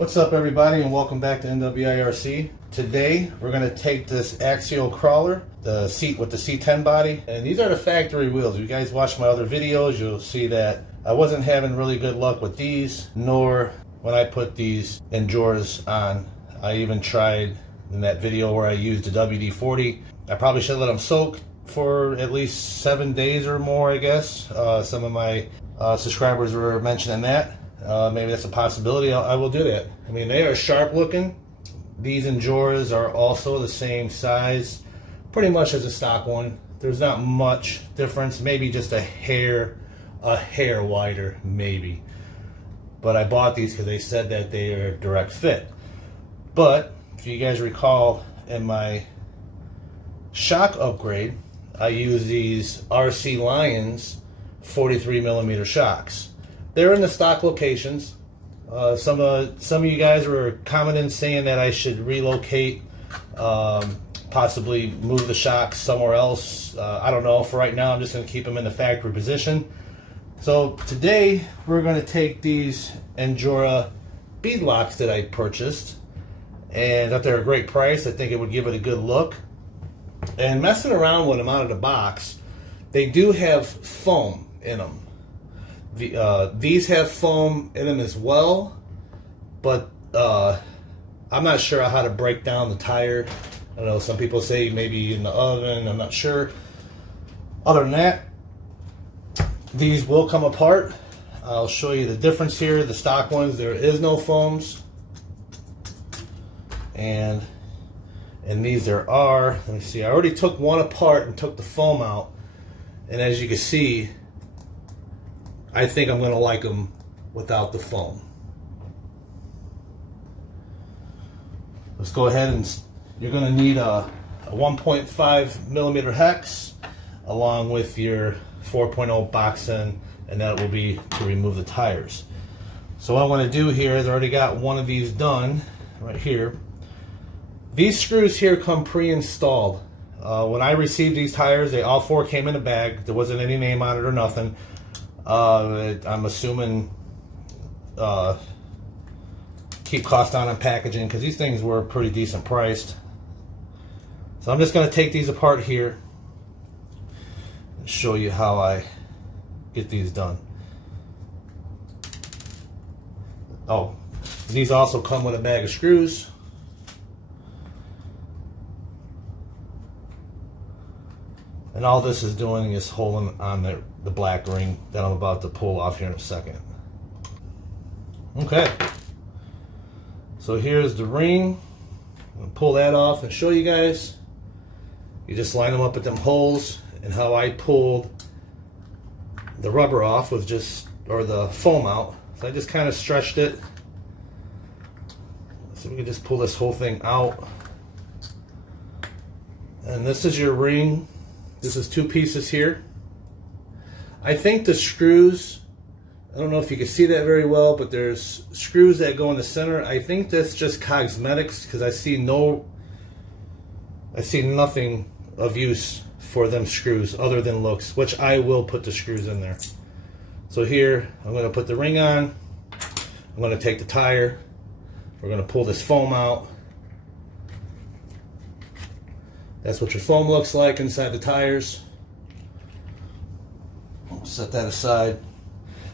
What's up, everybody, and welcome back to NWI RC. Today we're going to take this axial crawler, the seat with the C10 body, and these are the factory wheels. If you guys watch my other videos, you'll see that I wasn't having really good luck with these, nor when I put these INJORAs on. I even tried in that video where I used the WD-40. I probably should let them soak for at least 7 days or more, I guess. Some of my subscribers were mentioning that. Maybe that's a possibility. I will do that. I mean, they are sharp looking. These INJORAs are also the same size, pretty much as a stock one. There's not much difference, maybe just a hair wider, maybe. But I bought these because they said that they are direct fit. But if you guys recall, in my shock upgrade, I use these RC Lions 43mm shocks. They're in the stock locations. Some of you guys were commenting saying that I should relocate, possibly move the shocks somewhere else. I don't know. For right now, I'm just going to keep them in the factory position. So today we're going to take these NWI Beadlocks that I purchased, and thought they're a great price. I think it would give it a good look. And messing around with them out of the box, they do have foam in them. These have foam in them as well, but I'm not sure how to break down the tire. I don't know, some people say maybe in the oven, I'm not sure. Other than that, these will come apart. I'll show you the difference here. The stock ones, there is no foams, and these there are. Let me see, I already took one apart and took the foam out, and as you can see, I think I'm going to like them without the foam. Let's go ahead, and you're going to need a 1.5mm hex along with your 4.0 box end, and that will be to remove the tires. So what I want to do here is I already got one of these done right here. These screws here come pre-installed. When I received these tires, they all four came in a bag. There wasn't any name on it or nothing. I'm assuming keep cost down on packaging, because these things were pretty decent priced. So I'm just going to take these apart here and show you how I get these done. Oh, these also come with a bag of screws. And all this is doing is holding on the black ring that I'm about to pull off here in a second. Okay. So here's the ring. I'm going to pull that off and show you guys. You just line them up at them holes, and how I pulled the rubber off was just, or the foam out. So I just kind of stretched it. So we can just pull this whole thing out. And this is your ring. This is two pieces here. I think the screws, I don't know if you can see that very well, but there's screws that go in the center. I think that's just cosmetics, because I see nothing of use for them screws other than looks, which I will put the screws in there. So here, I'm going to put the ring on. I'm going to take the tire. We're going to pull this foam out. That's what your foam looks like inside the tires. We'll set that aside.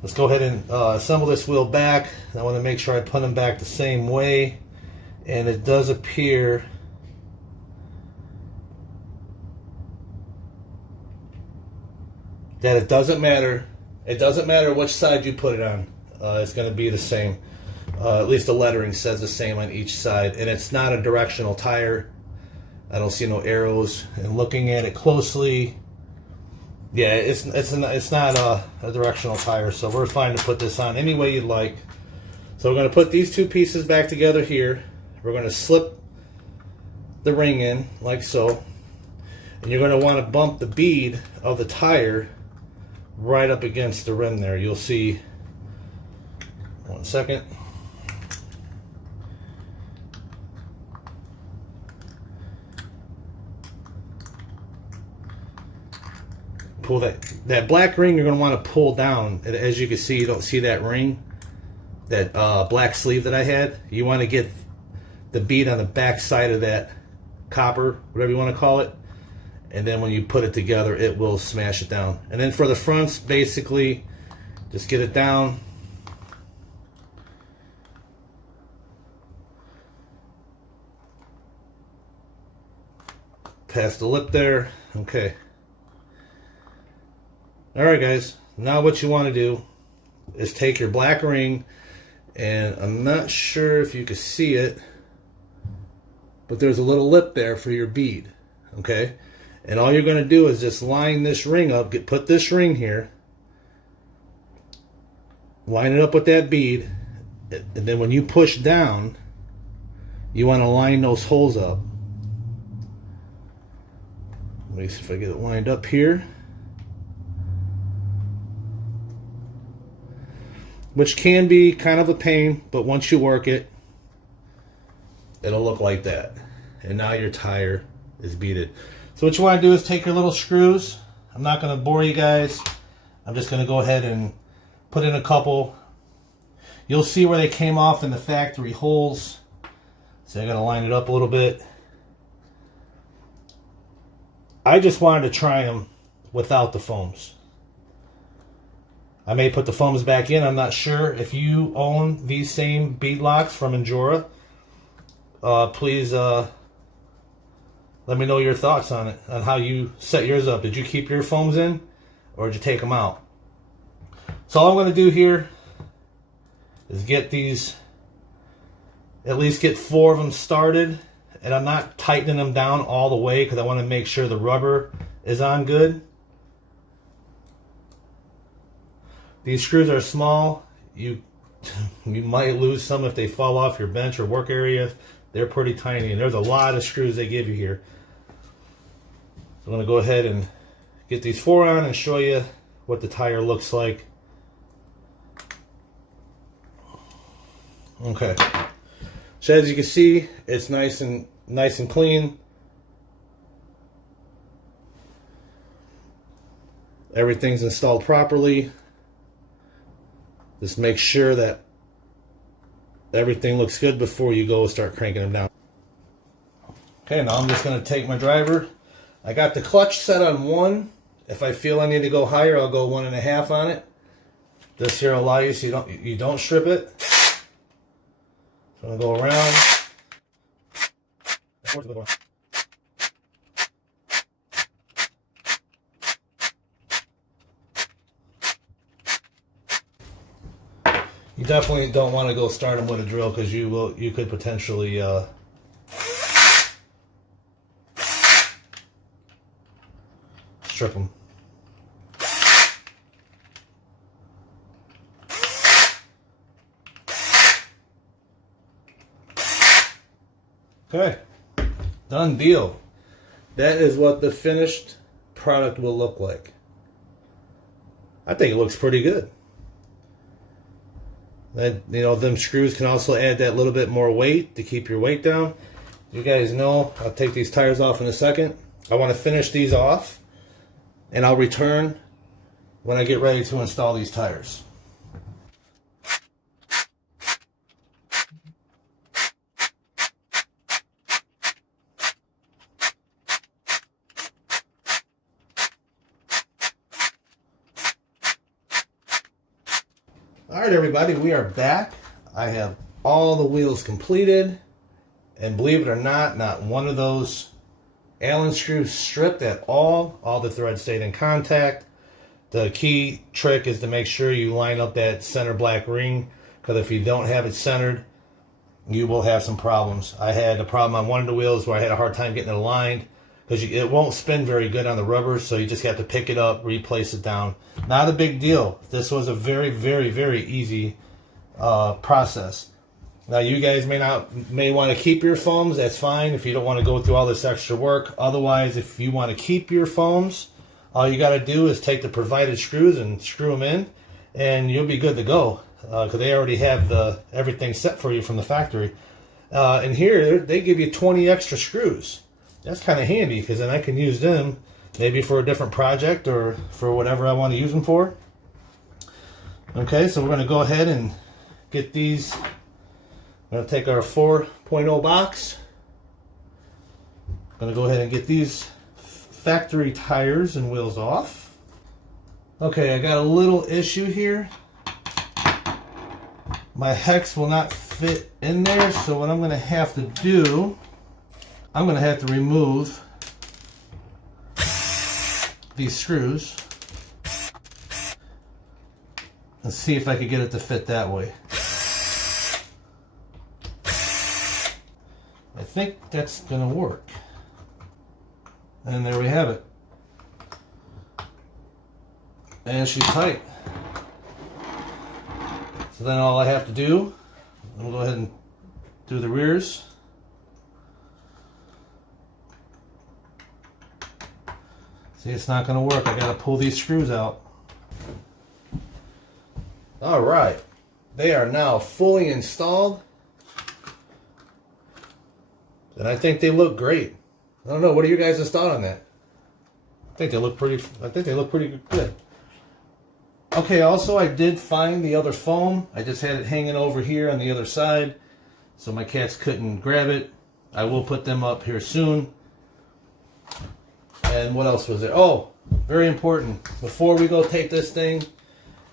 Let's go ahead and assemble this wheel back. I want to make sure I put them back the same way. And it does appear that it doesn't matter. It doesn't matter which side you put it on. It's going to be the same. At least the lettering says the same on each side. And it's not a directional tire. I don't see no arrows, and looking at it closely, yeah, it's not a directional tire, so we're fine to put this on any way you'd like. So we're going to put these two pieces back together here. We're going to slip the ring in like so, and you're going to want to bump the bead of the tire right up against the rim there. You'll see, 1 second. Pull that black ring, you're going to want to pull down. As you can see, you don't see that ring. black sleeve that I had. You want to get the bead on the back side of that copper, whatever you want to call it, and then when you put it together, it will smash it down. And then for the fronts, basically, just get it down. Past the lip there. Okay. Alright guys, now what you want to do is take your black ring, and I'm not sure if you can see it, but there's a little lip there for your bead. Okay? And all you're going to do is just line this ring up, put this ring here, line it up with that bead, and then when you push down, you want to line those holes up. Let me see if I get it lined up here. Which can be kind of a pain, but once you work it, it'll look like that. And now your tire is beaded. So what you want to do is take your little screws. I'm not going to bore you guys. I'm just going to go ahead and put in a couple. You'll see where they came off in the factory holes. So I got to line it up a little bit. I just wanted to try them without the foams. I may put the foams back in. I'm not sure. If you own these same bead locks from NJORA, please let me know your thoughts on it, on how you set yours up. Did you keep your foams in, or did you take them out? So all I'm going to do here is get these, at least get 4 of them started. And I'm not tightening them down all the way because I want to make sure the rubber is on good. These screws are small. You might lose some if they fall off your bench or work area. They're pretty tiny, and there's a lot of screws they give you here. So I'm going to go ahead and get these 4 on and show you what the tire looks like. Okay. So as you can see, it's nice and clean. Everything's installed properly. Just make sure that everything looks good before you go start cranking them down. Okay, now I'm just going to take my driver. I got the clutch set on 1. If I feel I need to go higher, I'll go 1.5 on it. This here will allow you so you don't strip it. So I'm going to go around. You definitely don't want to go start them with a drill because you could potentially strip them. Okay, done deal. That is what the finished product will look like. I think it looks pretty good. That, you know, them screws can also add that little bit more weight to keep your weight down. You guys know, I'll take these tires off in a second. I want to finish these off, and I'll return when I get ready to install these tires. Alright everybody, we are back. I have all the wheels completed, and believe it or not, not one of those Allen screws stripped at all. All the threads stayed in contact. The key trick is to make sure you line up that center black ring, because if you don't have it centered, you will have some problems. I had a problem on one of the wheels where I had a hard time getting it aligned, because it won't spin very good on the rubber, so you just have to pick it up, replace it down. Not a big deal. This was a very, very, very easy process. Now you guys may want to keep your foams. That's fine if you don't want to go through all this extra work. Otherwise, if you want to keep your foams, all you got to do is take the provided screws and screw them in, and you'll be good to go, because they already have everything set for you from the factory. And here they give you 20 extra screws. That's kind of handy, because then I can use them maybe for a different project or for whatever I want to use them for. Okay, so we're going to go ahead and get these. I'm going to take our 4.0 box. I'm going to go ahead and get these factory tires and wheels off. Okay, I got a little issue here. My hex will not fit in there, so what I'm going to have to do, I'm going to have to remove these screws and see if I could get it to fit that way. I think that's going to work. And there we have it. And she's tight. So then all I have to do, we'll go ahead and do the rears. See, it's not going to work. I got to pull these screws out. All right, they are now fully installed, and I think they look great. I don't know. What are your guys' thoughts on that? I think they look pretty good. Okay. Also, I did find the other foam. I just had it hanging over here on the other side, so my cats couldn't grab it. I will put them up here soon. And what else was there? Oh, very important. Before we go take this thing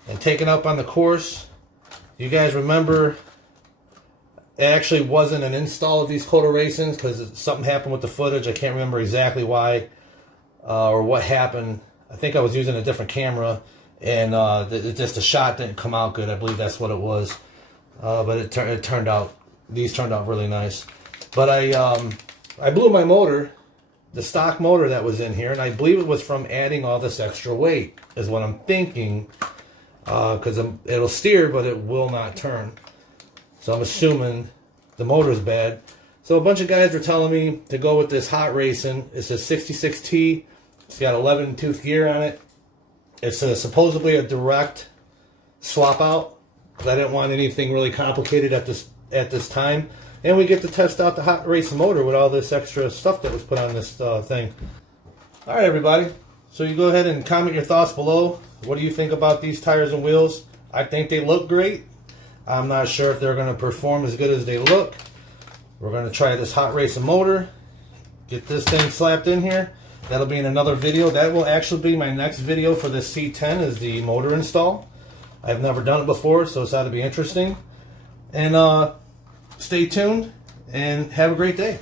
and take it up on the course, you guys remember it actually wasn't an install of these Coda Racings because something happened with the footage. I can't remember exactly why or what happened. I think I was using a different camera and just the shot didn't come out good. I believe that's what it was. But it turned out, these turned out really nice. But I blew my motor, the stock motor that was in here, and I believe it was from adding all this extra weight is what I'm thinking. Because it'll steer, but it will not turn. So I'm assuming the motor's bad. So a bunch of guys were telling me to go with this hot racing. It's a 66T. It's got 11 tooth gear on it. It's supposedly a direct swap out, because I didn't want anything really complicated at this time. And we get to test out the hot racing motor with all this extra stuff that was put on this thing. All right, everybody. So you go ahead and comment your thoughts below. What do you think about these tires and wheels? I think they look great. I'm not sure if they're going to perform as good as they look. We're going to try this hot racing motor. Get this thing slapped in here. That'll be in another video. That will actually be my next video for the C10 is the motor install. I've never done it before, so it's ought to be interesting. And stay tuned and have a great day.